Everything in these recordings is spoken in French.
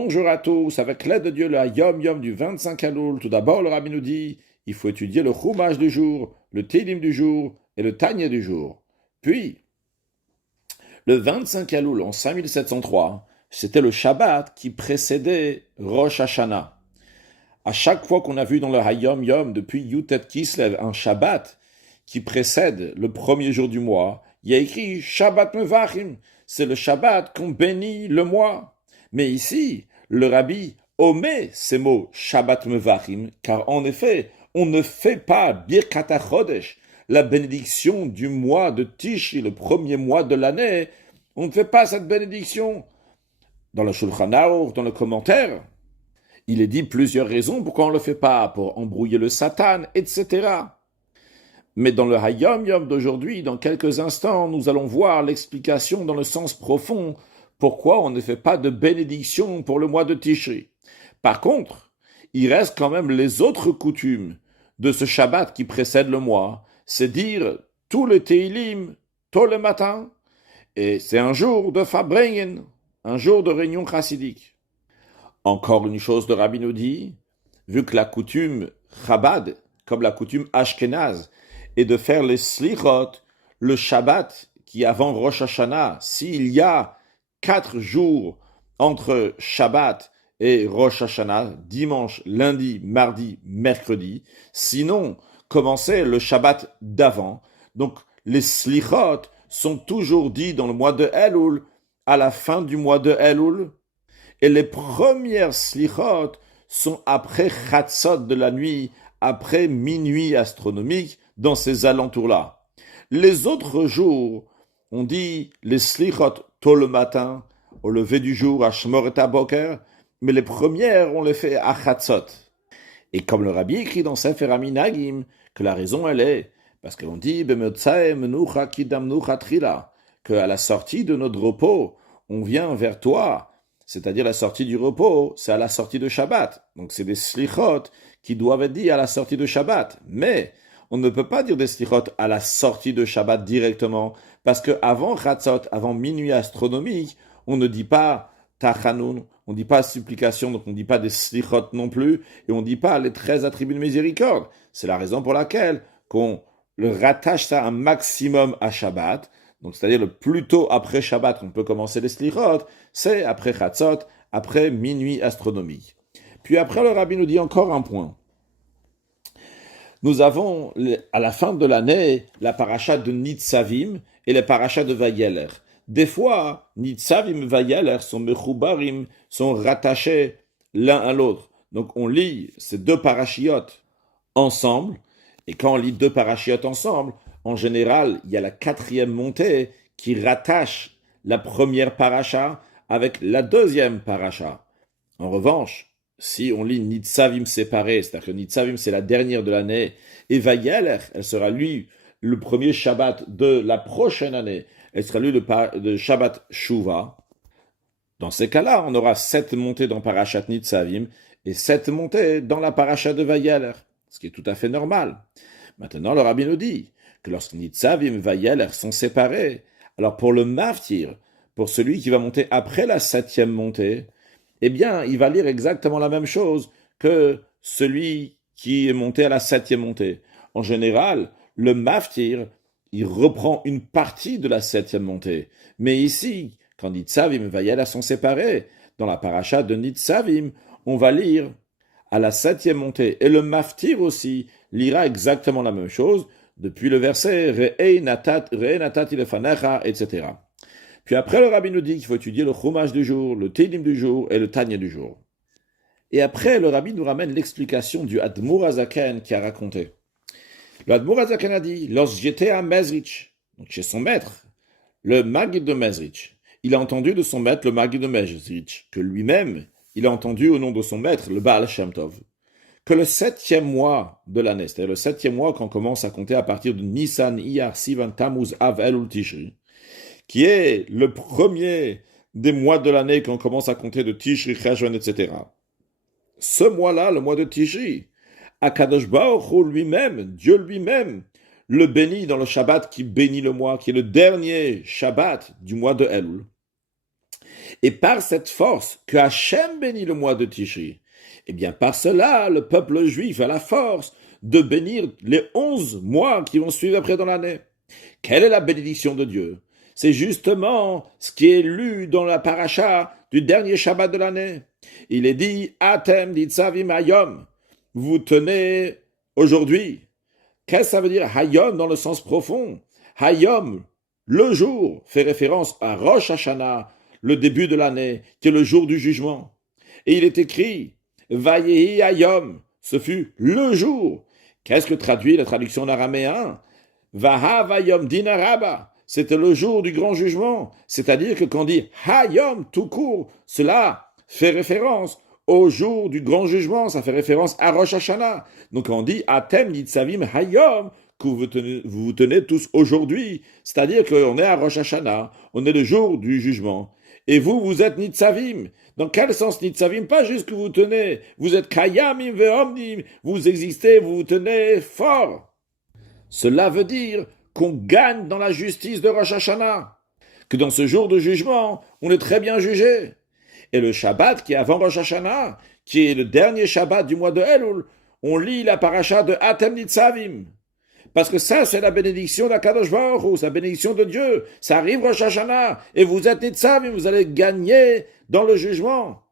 Bonjour à tous, avec l'aide de Dieu, le Yom Yom du 25 Elul. Tout d'abord, le Rabbi nous dit, il faut étudier le Chumash du jour, le Télim du jour et le Tanya du jour. Puis, le 25 Elul en 5703, c'était le Shabbat qui précédait Rosh Hashanah. À chaque fois qu'on a vu dans le Hayom Yom, depuis Yutet Kislev, un Shabbat qui précède le premier jour du mois, il y a écrit Shabbat Mevachim, c'est le Shabbat qu'on bénit le mois. Mais ici, le Rabbi omet ces mots Shabbat Mevachim, car en effet, on ne fait pas Birkat HaChodesh, la bénédiction du mois de Tishri, le premier mois de l'année. On ne fait pas cette bénédiction. Dans le Shulchan Aruch, dans le commentaire, il est dit plusieurs raisons pourquoi on ne le fait pas, pour embrouiller le Satan, etc. Mais dans le Hayom Yom d'aujourd'hui, dans quelques instants, nous allons voir l'explication dans le sens profond pourquoi on ne fait pas de bénédiction pour le mois de Tishri. Par contre, il reste quand même les autres coutumes de ce Shabbat qui précède le mois, c'est dire tout le Teilim, tôt le matin, et c'est un jour de Fabrengen, un jour de réunion chassidique. Encore une chose de Rabbi nous dit, vu que la coutume Chabad, comme la coutume Ashkenaz, est de faire les slichot, le Shabbat qui est avant Rosh Hashanah, s'il y a 4 jours entre Shabbat et Rosh Hashanah, dimanche, lundi, mardi, mercredi, sinon, commencer le Shabbat d'avant. Donc, les slichot sont toujours dits dans le mois de Elul, à la fin du mois de Elul, et les premières slichot sont après Chatzot de la nuit, après minuit astronomique, dans ces alentours-là. Les autres jours, on dit les slichot tôt le matin, au lever du jour, à Shmoret HaBoker, mais les premières, on les fait à Chatzot. Et comme le Rabbi écrit dans Sefer HaMinhagim, que la raison, elle est, parce qu'on dit, qu'à la sortie de notre repos, on vient vers toi, c'est-à-dire la sortie du repos, c'est à la sortie de Shabbat. Donc c'est des slichot qui doivent être dit à la sortie de Shabbat. Mais on ne peut pas dire des slichot à la sortie de Shabbat directement, parce qu'avant Chatzot, avant minuit astronomique, on ne dit pas Tachanun, on ne dit pas supplication, donc on ne dit pas des slichot non plus, et on ne dit pas les 13 attributs de miséricorde. C'est la raison pour laquelle qu'on le rattache ça un maximum à Shabbat, donc c'est-à-dire le plus tôt après Shabbat qu'on peut commencer les slichot, c'est après Chatzot, après minuit astronomique. Puis après, le Rabbi nous dit encore un point. Nous avons, à la fin de l'année, la paracha de Nitzavim et la paracha de Vayeler. Des fois, Nitzavim et Vayeler sont mechubarim, sont rattachés l'un à l'autre. Donc on lit ces deux parachiotes ensemble, et quand on lit deux parachiotes ensemble, en général, il y a la quatrième montée qui rattache la première paracha avec la deuxième paracha. En revanche, si on lit Nitzavim séparés, c'est-à-dire que Nitzavim c'est la dernière de l'année, et Vayeler, elle sera lui le premier Shabbat de la prochaine année, elle sera lui le Shabbat Shuva. Dans ces cas-là, on aura 7 montées dans Parashat Nitzavim et 7 montées dans la paracha de Vayeler, ce qui est tout à fait normal. Maintenant, le Rabbi nous dit que lorsque Nitzavim et Vayeler sont séparés, alors pour le Maftir, pour celui qui va monter après la 7e montée, eh bien, il va lire exactement la même chose que celui qui est monté à la 7e montée. En général, le Maftir, il reprend une partie de la 7e montée. Mais ici, quand Nitzavim et Vayeler sont séparés, dans la paracha de Nitzavim, on va lire à la 7e montée. Et le Maftir aussi lira exactement la même chose, depuis le verset Re'ei natati lefanecha, etc. Puis après, le Rabbi nous dit qu'il faut étudier le Chumash du jour, le Télim du jour et le Tanya du jour. Et après, le Rabbi nous ramène l'explication du Admour HaZaken qui a raconté. Le Admour HaZaken a dit, lorsque j'étais à Mezrich, donc chez son maître, le Maggid de Mezrich, il a entendu de son maître le Maggid de Mezrich, que lui-même, il a entendu au nom de son maître, le Baal Shem Tov, que le 7e mois de l'année, c'est-à-dire le 7e mois qu'on commence à compter à partir de Nissan, Iyar, Sivan, Tammuz, Av, Elul, Tishri, qui est le premier des mois de l'année qu'on commence à compter de Tishri, Cheshvan, etc. Ce mois-là, le mois de Tishri, Akadosh Baruch Hu lui-même, Dieu lui-même, le bénit dans le Shabbat qui bénit le mois, qui est le dernier Shabbat du mois de Elul. Et par cette force que Hachem bénit le mois de Tishri, eh bien par cela, le peuple juif a la force de bénir les 11 mois qui vont suivre après dans l'année. Quelle est la bénédiction de Dieu? C'est justement ce qui est lu dans la paracha du dernier Shabbat de l'année. Il est dit « Atem nitzavim hayom » vous tenez aujourd'hui. Qu'est-ce que ça veut dire hayom dans le sens profond? Hayom, le jour, fait référence à Rosh Hashanah, le début de l'année, qui est le jour du jugement. Et il est écrit Vayehi hayom, ce fut le jour. Qu'est-ce que traduit la traduction en araméen? Vahav hayom din araba, c'était le jour du grand jugement. C'est-à-dire que quand on dit hayom tout court, cela fait référence au jour du grand jugement, ça fait référence à Rosh Hashanah. Donc on dit Atem nitzavim hayom, que vous vous tenez tous aujourd'hui. C'est-à-dire qu'on est à Rosh Hashanah, on est le jour du jugement. Et vous, vous êtes nitzavim. Dans quel sens nitzavim? Pas juste que vous tenez, vous êtes kayamim ve'omnim, vous existez, vous vous tenez fort. Cela veut dire qu'on gagne dans la justice de Rosh Hashanah, que dans ce jour de jugement, on est très bien jugé. Et le Shabbat qui est avant Rosh Hashanah, qui est le dernier Shabbat du mois de Elul, on lit la paracha de Atem Nitzavim. Parce que ça, c'est la bénédiction d'Akadosh Baruch Hu, c'est la bénédiction de Dieu. Ça arrive Rosh Hashanah, et vous êtes Nitzavim, vous allez gagner dans le jugement.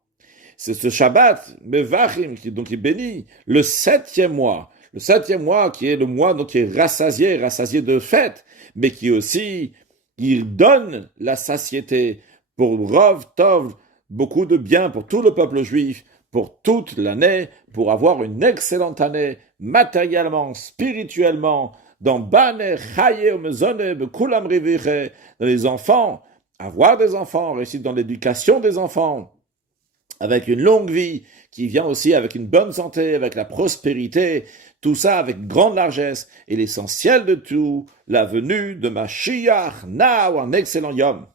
C'est ce Shabbat, Mevachim, qui est béni, le 7e mois. Le 7e mois qui est le mois donc, qui est rassasié de fête, mais qui aussi, il donne la satiété pour Rov Tov, beaucoup de bien pour tout le peuple juif, pour toute l'année, pour avoir une excellente année, matériellement, spirituellement, dans Bane, Chaye, Mezone, Bekulam Riviche, dans les enfants, avoir des enfants, réussir dans l'éducation des enfants, avec une longue vie, qui vient aussi avec une bonne santé, avec la prospérité, tout ça avec grande largesse, et l'essentiel de tout, la venue de Mashiach, now, un excellent Yom.